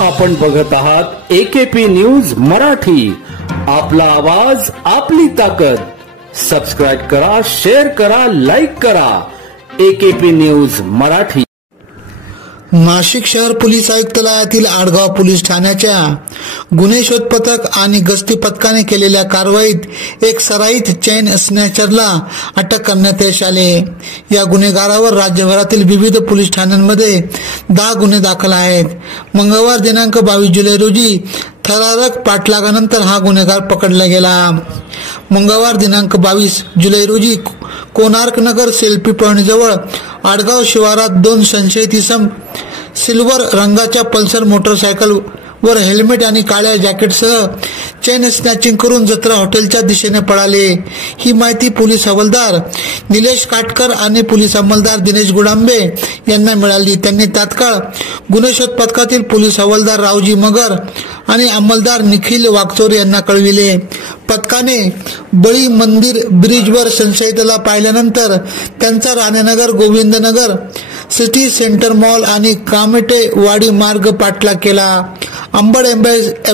आपण बघत आहात AKP न्यूज मराठी। आपला आवाज आपली ताकद। सबस्क्राइब करा, शेअर करा, लाईक करा। AKP news Marathi. नाशिक शहर पोलीस आयुक्तालयातील आडगाव पोलीस ठाण्याच्या गुन्हे शोध पथक आणि गस्ती पथकाने केलेल्या कारवाईत एक सराईत चेन स्नॅचरला अटक करण्यात यश आले। या गुन्हेगारावर राज्यभरातील विविध पोलीस ठाण्यांमध्ये 10 गुन्हे दाखल आहेत। मंगळवार दिनांक 22 जुलै रोजी थरारक पाठलागानंतर हा गुन्हेगार पकडला गेला। मंगळवार दिनांक 22 जुलै रोजी कोणार्क नगर सेल्फी पॉइंट जवळ आडगाव शिवारात 2 संशयित इसम सिल्वर रंगाच्या पल्सर मोटरसायकल वर हेल्मेट आणि काळ्या जॅकेटसह चेन स्नॅचिंग करून जत्रा हॉटेलच्या दिशेने पळाले। ही माहिती पोलीस हवालदार निलेश काटकर आणि पोलीस अंमलदार दिनेश गुडांबे यांना मिळाली। त्यांनी तात्काळ गुन्हे शोध पथकातील पोलीस हवालदार रावजी मगर आणि अंमलदार निखिल वागचोरे यांना कळविले। पथकाने बळी मंदिर ब्रिजवर संशयिताला पाहिल्यानंतर त्यांचा राणेनगर, गोविंदनगर, सिटी सेंटर मॉल आणि कामेटेवाडी मार्ग पाठलाग केला। अंबड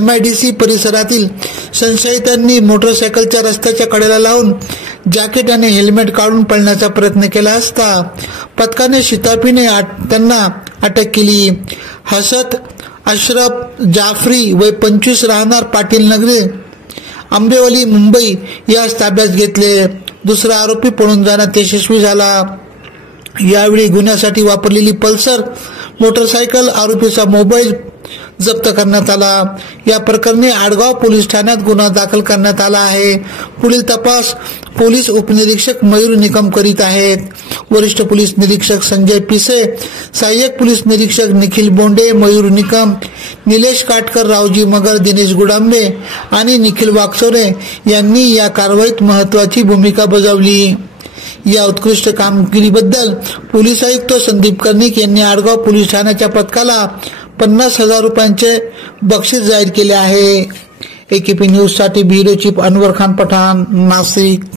MIDC परिसरातील संशयितांनी मोटरसायकलच्या रस्त्याच्या कडेला लावून जॅकेट आणि हेल्मेट काढून पळण्याचा प्रयत्न केला असता पथकाने शिताफीने त्यांना अटक केली। हसत अशरफ जाफरी वय 25 राहणार पाटील नगरी आंबेवली मुंबई यास ताब्यात घेतले। दुसरा आरोपी पळून जाण्यात यशस्वी झाला। यावेळी गुन्ह्यासाठी वापरलेली पल्सर मोटरसायकल, आरोपीचा मोबाईल जप्त करण्यात आला। या प्रकरणी आडगाव पोलीस ठाण्यात गुन्हा दाखल करण्यात आला आहे। पुढील तपास पोलीस उपनिरीक्षक मयूर निकम करीत आहेत। वरिष्ठ पोलीस निरीक्षक संजय पिसे, सहाय्यक पोलीस निरीक्षक निखिल बोंडे, मयूर निकम, निलेश काटकर, रावजी मगर, दिनेश गुडांबे आणि निखिल वागचोरे यांनी या कारवाईत महत्त्वाची भूमिका बजावली। या उत्कृष्ट कामगिरीबद्दल पोलीस आयुक्त संदीप कर्णिक यांनी आडगाव पोलीस ठाण्याच्या पथकाला 50,000 रुपयांचे बक्षीस जाहीर केले आहे। AKP न्यूज साठी ब्युरो चीफ अनवर खान पठाण, नाशिक।